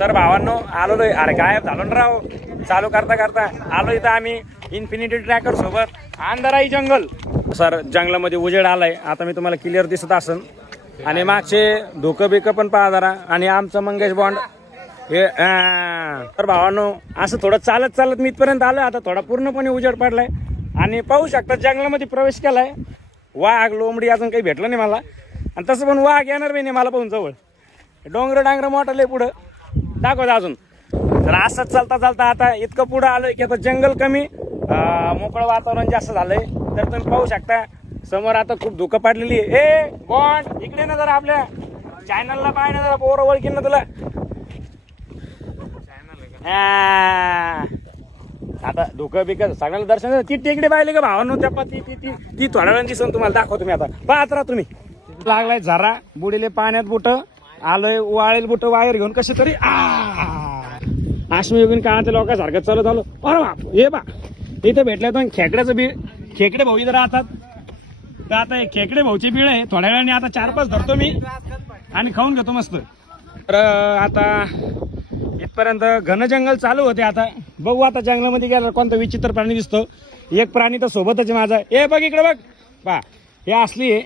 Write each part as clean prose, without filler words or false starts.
तर भावांनो आलोय, अरे गायब झालो ना राव. चालू करता करता आलो इथं आम्ही इन्फिनिटी ट्रॅकर सोबत अंधाराई जंगल. सर जंगलामध्ये उजेड आलाय आता, मी तुम्हाला क्लिअर दिसत असन. आणि मागचे धोकं बिकं पण पहा जरा. आणि आमचं मंगेश बॉन्ड हे तर भावांनो असं थोडं चालत चालत मी इथपर्यंत आलो. आता थोडा पूर्णपणे उजेड पडलाय आणि पाहू शकता जंगलामध्ये प्रवेश केलाय. वाघ लोंबडी अजून काही भेटलं नाही मला, आणि तसं पण वाघ येणार बी नाही मला पाहून जवळ. डोंगर डांगर मोठा लय पुढं दाखवत अजून. तर असंच चालता चालता आता इतकं पुढं आलोय की आता जंगल कमी, मोकळं वातावरण जास्त झालंय. तर तुम्ही पाहू शकता समोर आता खूप धुकं पडलेली आहे. ए बॉन्ड इकडे ना जरा, आपल्या चॅनलला पाय ना जरा, पोरं ओळखीन ना तुला. आता धुकं बिकं सगळ्याला दर्शन. ती टेकडे पाहिले का भावांनो त्या ती ती ती ती थोड्या वेळाने दिसून तुम्हाला दाखवतो मी. आता पाहत राहा तुम्ही. लागलाय झरा, बुडीले पाण्यात बुट आलोय, वाळेल बुट वायर घेऊन कसे तरी आश्मी योगीन काळाच्या लोकांसारखं चालत आलो. अरे बाप हे बा इथं भेटल्या तर खेकड्याचं बीळ. खेकडे भाऊ इथं राहतात. तर आता हे खेकडे भाऊची बीळ आहे. थोड्या वेळाने आता 4-5 धरतो मी आणि खाऊन घेतो मस्त. तर आता इथपर्यंत घन जंगल चालू होते. आता बघू आता जंगलामध्ये गेला कोणता विचित्र प्राणी दिसतो. एक प्राणी तर सोबतच माझा. ए बघ इकडे बघ बा, हे असली आहे.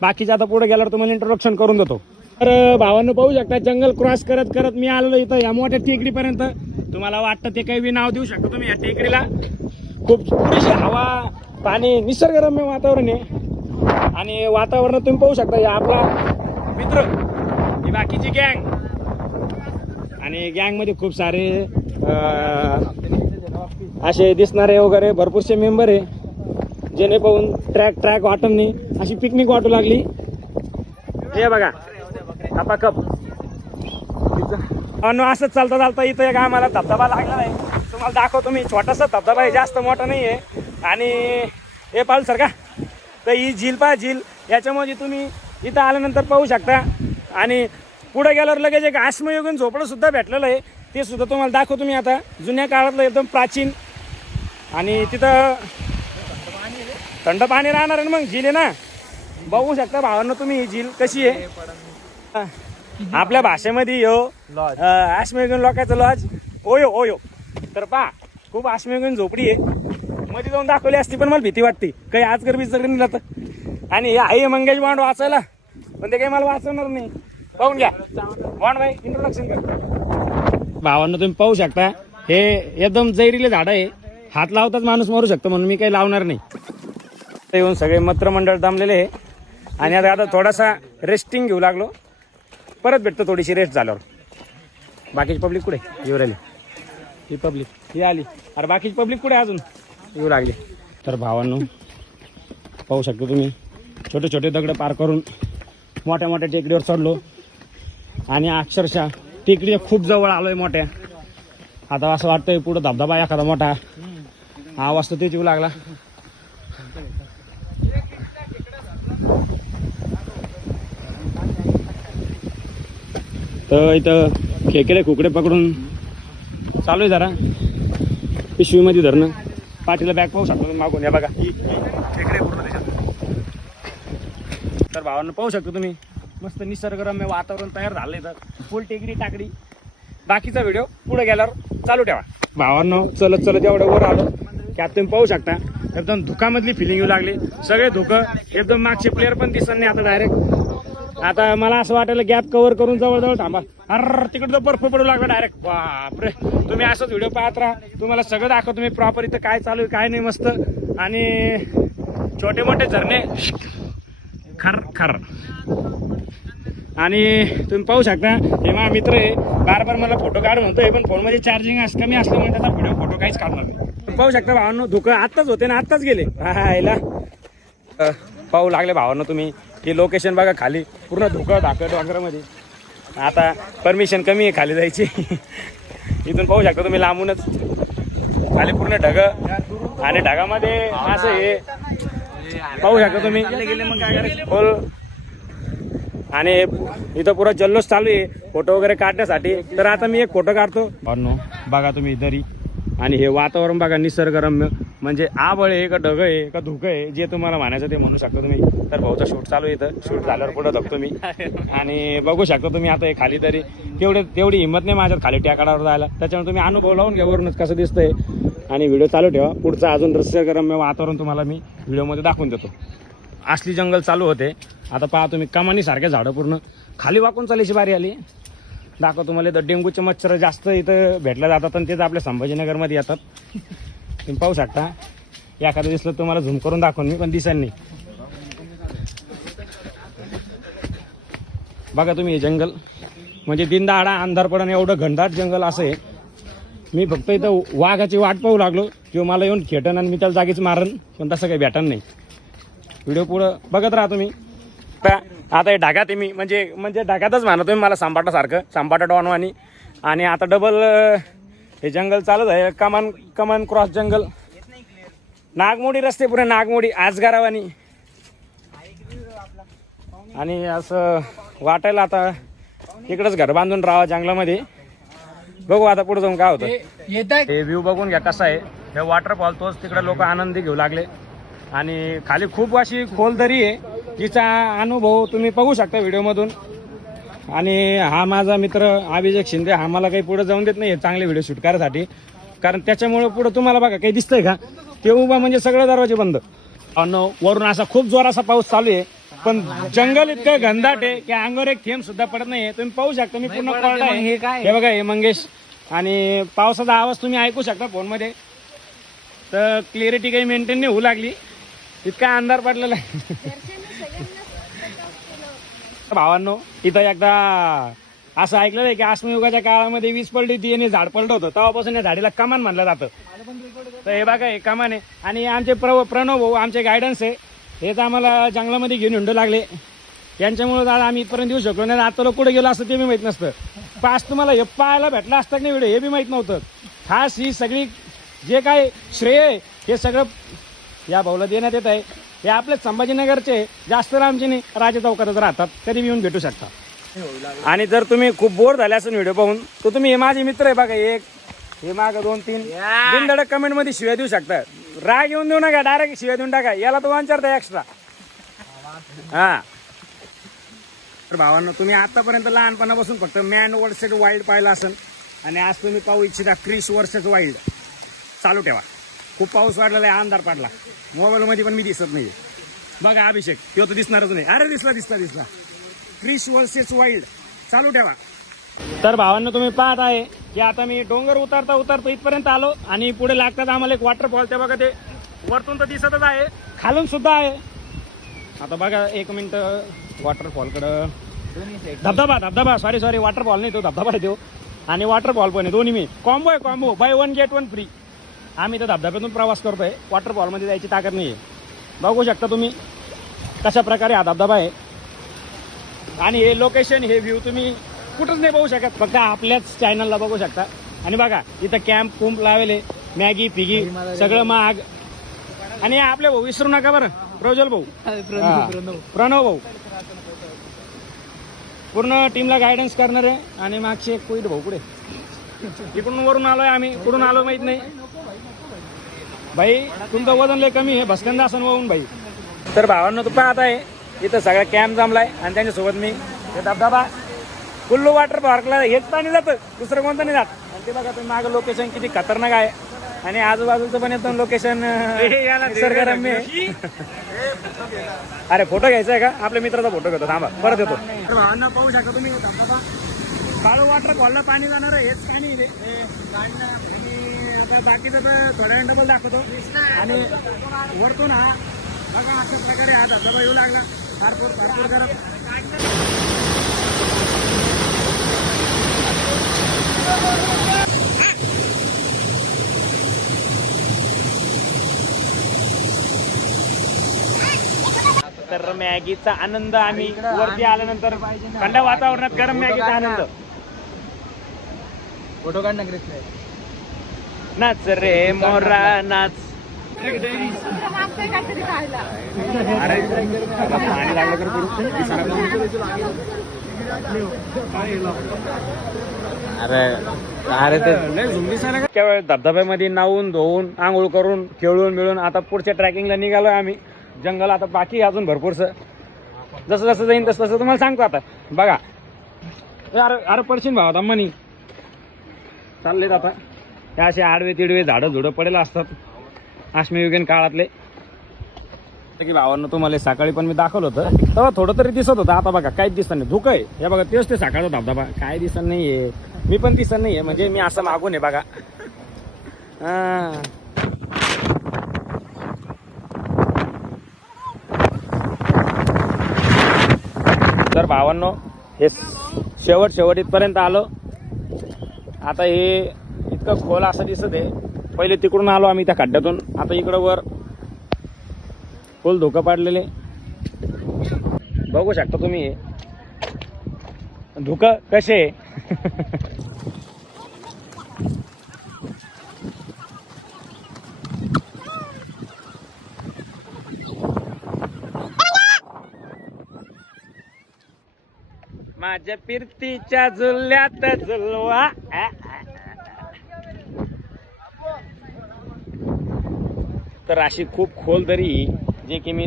बाकीच्या आता पुढे गेल्यावर तुम्हाला इंट्रोडक्शन करून देतो. तर भावांनो पाहू शकता जंगल क्रॉस करत करत मी आलेलो इथं या मोठ्या टेकडीपर्यंत. तुम्हाला वाटतं ते काही बी नाव देऊ शकतो तुम्ही या टेकडीला. खूप पुरेशी हवा, पाणी, निसर्गरम्य वातावरण आहे. आणि वातावरणात तुम्ही पाहू शकता या आपला मित्र, ही बाकीची गँग. आणि गँगमध्ये खूप सारे असे दिसणारे वगैरे भरपूरसे मेंबर आहे. जेणे पाहून ट्रॅक वाटत नाही, अशी पिकनिक वाटू लागली. हे बघा कप असंच चालता चालता इथं एक आम्हाला धबधबा लागला आहे. तुम्हाला दाखवतो मी. छोटासा धबधबा आहे, जास्त मोठा नाही आहे. आणि हे पाहू सर का, तर ही झील पहा झील. याच्यामध्ये तुम्ही इथं आल्यानंतर पाहू शकता. आणि पुढे गेल्यावर लगेच एक आश्मयुगीन झोपडं सुद्धा भेटलेलं आहे. ते सुद्धा तुम्हाला दाखवतो मी आता. जुन्या काळातलं एकदम प्राचीन. आणि तिथं थंड पाणी राहणार आहे. मग झील आहे ना, बघू शकता भावांनो तुम्ही ही झील कशी आहे. आपल्या भाषेमध्ये यो आश्मयुगीन लोकांचं लॉज ओयो ओयो. तर पहा खूप आश्मयुगीन झोपडी आहे. मध्ये जाऊन दाखवली असती पण मला भीती वाटते काही आज बीच नाही जातं. आणि हे आहे मंगेश बॉन्ड वाचायला, पण ते काही मला वाचवणार नाही. पाहून घ्या बॉन्ड भाई, इंट्रोडक्शन कर. भावांनो तुम्ही पाहू शकता हे एकदम जैरीले झाड आहे. हात लावताच माणूस मरू शकतो म्हणून मी काही लावणार नाही. येऊन सगळे मित्रमंडळ जमलेले आहे. आणि आता थोडासा रेस्टिंग घेऊ लागलो. परत भेटतो थोडीशी रेस्ट झाल्यावर. बाकीची पब्लिक कुठे येऊ राहिली? ही पब्लिक ही आली. अरे बाकीची पब्लिक कुठे अजून येऊ लागली. तर भावांनो पाहू शकतो तुम्ही छोटे छोटे दगड पार करून मोठ्या मोठ्या टेकडीवर चढलो. आणि अक्षरशः टेकडी खूप जवळ आलोय मोठ्या. आता असं वाटतंय पुढं धबधबा एखादा मोठा. आवाज तर तेच येऊ लागला. तर इथं खेकडे खुकडे पकडून चालू आहे जरा पिशवीमध्ये धरणं. पाठीला बॅग पाहू शकतो मागून. या बघा खेकडे पूर्ण त्याच्यात. तर भावांना पाहू शकतो तुम्ही मस्त निसर्गरम्य वातावरण तयार झालंय. तर फुल टेकडी टाकडी. बाकीचा व्हिडिओ पुढे गेल्यावर चालू ठेवा. भावांनो चलत चलत एवढं वर आलो की आता तुम्ही पाहू शकता एकदम धुकामधली फिलिंग येऊ लागली. सगळे धुकं एकदम. मागचे प्लेअर पण दिसत नाही आता डायरेक्ट. आता मला असं वाटायला गॅप कव्हर करून जवळजवळ थांबा. अरे तिकडे तर बर्फ पडू लागला डायरेक्ट. बापरे तुम्ही असंच व्हिडिओ पाहत राहा. तुम्हाला सगळं दाखवतो तुम्ही प्रॉपर इथं काय चालू आहे काय नाही मस्त. आणि छोटे मोठे झरणे खर खर. आणि तुम्ही पाहू शकता हे माझा मित्र आहे. बार मला फोटो काढ म्हणतोय, पण फोनमध्ये चार्जिंग कमी असल्यामुळे त्याचा व्हिडिओ फोटो काहीच काढणार नाही. पाहू शकता भावांनो धुकं आत्ताच होते ना, आत्ताच गेले. हायला पाहू लागले भावांनो तुम्ही. ही लोकेशन बघा खाली पूर्ण धुकं धाकं डोंगरामध्ये. आता परमिशन कमी आहे खाली जायची. इथून पाहू शकता तुम्ही लांबूनच खाली पूर्ण ढगं. आणि ढगामध्ये असं हे पाहू शकता तुम्ही खोल. आणि इथं पुरा जल्लोष चालू आहे फोटो वगैरे काढण्यासाठी. तर आता मी एक फोटो काढतो. बघा तुम्ही दरी आणि हे वातावरण बघा निसर्गरम्य. म्हणजे आबळ आहे का ढग आहे का धुकं आहे जे तुम्हाला म्हणायचं ते म्हणू शकता तुम्ही. तर भाऊचा शूट चालू येतं, शूट झाल्यावर पुढे बघतो मी. आणि बघू शकतो तुम्ही आता हे खाली तरी तेवढी हिंमत नाही माझ्यात खाली टेकाडावर जायला, त्याच्यामुळे तुम्ही अनुभव लावून घ्या वरूनच कसं दिसतंय. आणि व्हिडिओ चालू ठेवा, पुढचं अजून रस्यगरम्य वातावरण तुम्हाला मी व्हिडिओमध्ये दाखवून देतो. असली जंगल चालू होते. आता पहा तुम्ही कमानीसारखे झाडं पूर्ण खाली वाकून चालायची बारी आली. दाखव तुम्हाला तर डेंग्यूचे मच्छर जास्त इथं भेटल्या जातात आणि तेच आपल्या संभाजीनगरमध्ये येतात. तुम्ही पाहू शकता, एखादं दिसलं तुम्हाला झूम करून दाखवून मी, पण दिसेल नाही. बघा तुम्ही हे जंगल म्हणजे दिनदहाडा अंधार पडणं एवढं घनदाट जंगल असं आहे. मी फक्त इथं वाघाची वाट पाहू लागलो किंवा मला येऊन खेटन आणि मी त्याला जागीच मारन, पण तसं काही भेटन नाही. व्हिडिओ पुढं बघत राहा तुम्ही. आता हे ढगात आहे मी, म्हणजे ढगातच म्हणा तुम्ही मला सांबाटासारखं, सांबाटा डॉनवानी. आणि आता डबल हे जंगल चालत आहे, कमान क्रॉस जंगल, नागमोडी रस्ते पुरे, नागमोडी आजगारावानी. आणि असं वाटायला आता इकडंच घर बांधून राहावं जंगलामध्ये. बघू आता पुढे जाऊन काय होतं. हे व्ह्यू बघून घ्या कसा आहे हे वॉटरफॉल, तोच तिकडे लोक आनंदी घेऊ लागले. आणि खाली खूप अशी खोल दरी आहे, तिचा अनुभव तुम्ही बघू शकता व्हिडिओमधून. आणि हा माझा मित्र अभिषेक शिंदे, हा मला काही पुढे जाऊन देत नाही चांगले व्हिडिओ शूट करायसाठी, कारण त्याच्यामुळे पुढे तुम्हाला बघा काही दिसतंय का ते उभा म्हणजे सगळे दरवाजे बंद. वरून असा खूप जोराचा पाऊस चालू आहे, पण जंगल इतकं घनदाट आहे की अंगावर एक थेंब सुद्धा पडत नाहीये. तुम्ही पाहू शकता मी पूर्ण कोरडा आहे. हे बघा हे मंगेश. आणि पावसाचा आवाज तुम्ही ऐकू शकता फोनमध्ये. तर क्लिअरिटी काही मेंटेन नाही होऊ लागली, इतका अंधार पडलेला आहे. भावांनो इथं एकदा असं ऐकलेलं आहे की अश्मयुगाच्या काळामध्ये वीज पडली होती आणि झाड पडलं होतं, तेव्हापासून या झाडीला कमान म्हणलं जातं. तर हे बघा हे कमान आहे. आणि आमचे प्रणव भाऊ आमचे गायडन्स आहे, हेच आम्हाला जंगलामध्ये घेऊन हिंडू लागले. यांच्यामुळे दादा आम्ही इथपर्यंत येऊ शकलो नाही. आता लोक कुठे गेलो असतं ते बी माहीत नसतं. पास तुम्हाला हे पाहायला भेटलं असतं की नाही व्हिडिओ हे बी माहीत नव्हतं. खास ही सगळी जे काय श्रेय आहे हे सगळं या भाऊला देण्यात येत आहे. हे आपले संभाजीनगरचे जास्त लांबचे नाही, राजे चौकातच राहतात, कधी येऊन भेटू शकता. आणि जर तुम्ही खूप बोर झाले असेल व्हिडिओ पाहून तर तुम्ही हे माझे मित्र आहे बघा, एक हे माग 2-3 बिनधडक कमेंट मध्ये शिव्या देऊ शकता. राग येऊन देऊ नका, डायरेक्ट शिव्या देऊन टाका. याला तो विचारता एक्स्ट्रा. हा तर भावांनो तुम्ही आतापर्यंत लहानपणापासून फक्त मॅन वर्सेस वाईल्ड पाहिला असेल आणि आज तुम्ही पाहू इच्छिता क्रिस वर्सेस वाईल्ड. चालू ठेवा. खूप पाऊस वाढलेला आहे, अंधार पडला, मोबाईलमध्ये पण मी दिसत नाही. बघा अभिषेक तो तर दिसणारच नाही. अरे दिसला क्रिस वर्सेस वाईल्ड. चालू ठेवा. तर भावांनो तुम्ही पाहत आहे की आता मी डोंगर उतरता इथपर्यंत आलो आणि पुढे लागतात आम्हाला एक वॉटरफॉल. ते बघा ते वरतून तर दिसतच आहे, खालून सुद्धा आहे. आता बघा 1 मिनिट वॉटरफॉलकडं धबधबा सॉरी वॉटरफॉल नाही तो धबधबा आहे तो, आणि वॉटरफॉल पण आहे. दोन्ही मी कॉम्बो बाय 1 get 1 फ्री. आम्ही तर धबधब्यातून प्रवास करतोय, वॉटरफॉलमध्ये जायची ताकद नाही आहे. बघू शकता तुम्ही कशा प्रकारे हा धबधबा आहे. आणि हे लोकेशन हे व्ह्यू तुम्ही कुठंच नाही बघू शकत, फक्त आपल्याच चॅनलला बघू शकता. आणि बघा इथं कॅम्प कुंप लावले, मॅगी फिगी सगळं महाग. आणि आपले भाऊ विसरू नका बरं, प्रज्वल भाऊ, प्रणव भाऊ पूर्ण टीमला गायडन्स करणार आहे. आणि मागचे एक कोईट भाऊ कुठे, इकडून वरून आलोय आम्ही, कुठून आलो माहित नाही. भाई तुमचं वजन लय कमी आहे, भस्कंदा असं वाहून भाई. तर भावांनो तू पाहत आहे इथं सगळा कॅम्प जमलाय आणि त्यांच्यासोबत मी हे धबधबा कुल्लू वॉटर पार्कला हेच पाणी जातं, दुसरं कोणतं नाही जात. आणि ते बघा तुम्ही मागं लोकेशन किती खतरनाक आहे आणि आजूबाजूचं पण एकदम लोकेशन निसर्गरम्य आहे. अरे फोटो घ्यायचा आहे का? आपल्या मित्राचा फोटो घेतो, थांबा परत येतो. भावांना पाहू शकता तुम्ही धबधबा काळू वॉटरफॉलला पाणी जाणार आहे, हेच पाणी आहे. आणि आता बाकीचं तर थोड्या वेळ डबल दाखवतो. आणि वरतून हा बघा अशा प्रकारे हा धबधबा येऊ लागला. भरपूर गरम. तर मॅगीचा आनंद आम्ही वरती आल्यानंतर थंड वातावरणात गरम मॅगीचा आनंद. फोटो काढ ना ग्रेस. नाच रे मोरा नाच. अरे पाणी लागलं तर अरे अरे ते केवळ धबधब्यामध्ये नाहून धुवून आंघोळ करून खेळून मिळून आता पुढच्या ट्रॅकिंगला निघालोय आम्ही. जंगल आता बाकी आहे अजून भरपूरसं. जसं जसं जाईन तसं तसं तुम्हाला सांगतो आता. बघा अरे अरे पडशील भावा दम्मानी. चाललेत आता हे असे आडवे तिडवे झाडं झुडं पडेला असतात अश्मयुगीन काळातले. की भावांना तुम्हाला सकाळी पण मी दाखवलं होतं तेव्हा थोडं तरी दिसत होतं. आता बघा काहीच दिसत नाही. धुकं आहे. हे बघा तेच ते सकाळचा धबधबा काय दिसत नाहीये. मी पण दिसत नाहीये म्हणजे मी असं मागून आहे बघा. तर भावांनो हे शेवट इथपर्यंत आलो. आता हे इतकं खोल असं दिसत आहे. पहिले तिकडून आलो आम्ही त्या खड्ड्यातून. आता इकडं वर फुल धोका पाडलेले बघू शकता तुम्ही. हे धुकं कसे माझ्या फिरतीच्या झुल्यात झुलवा. तर अशी खूप खोल दरी जे की मी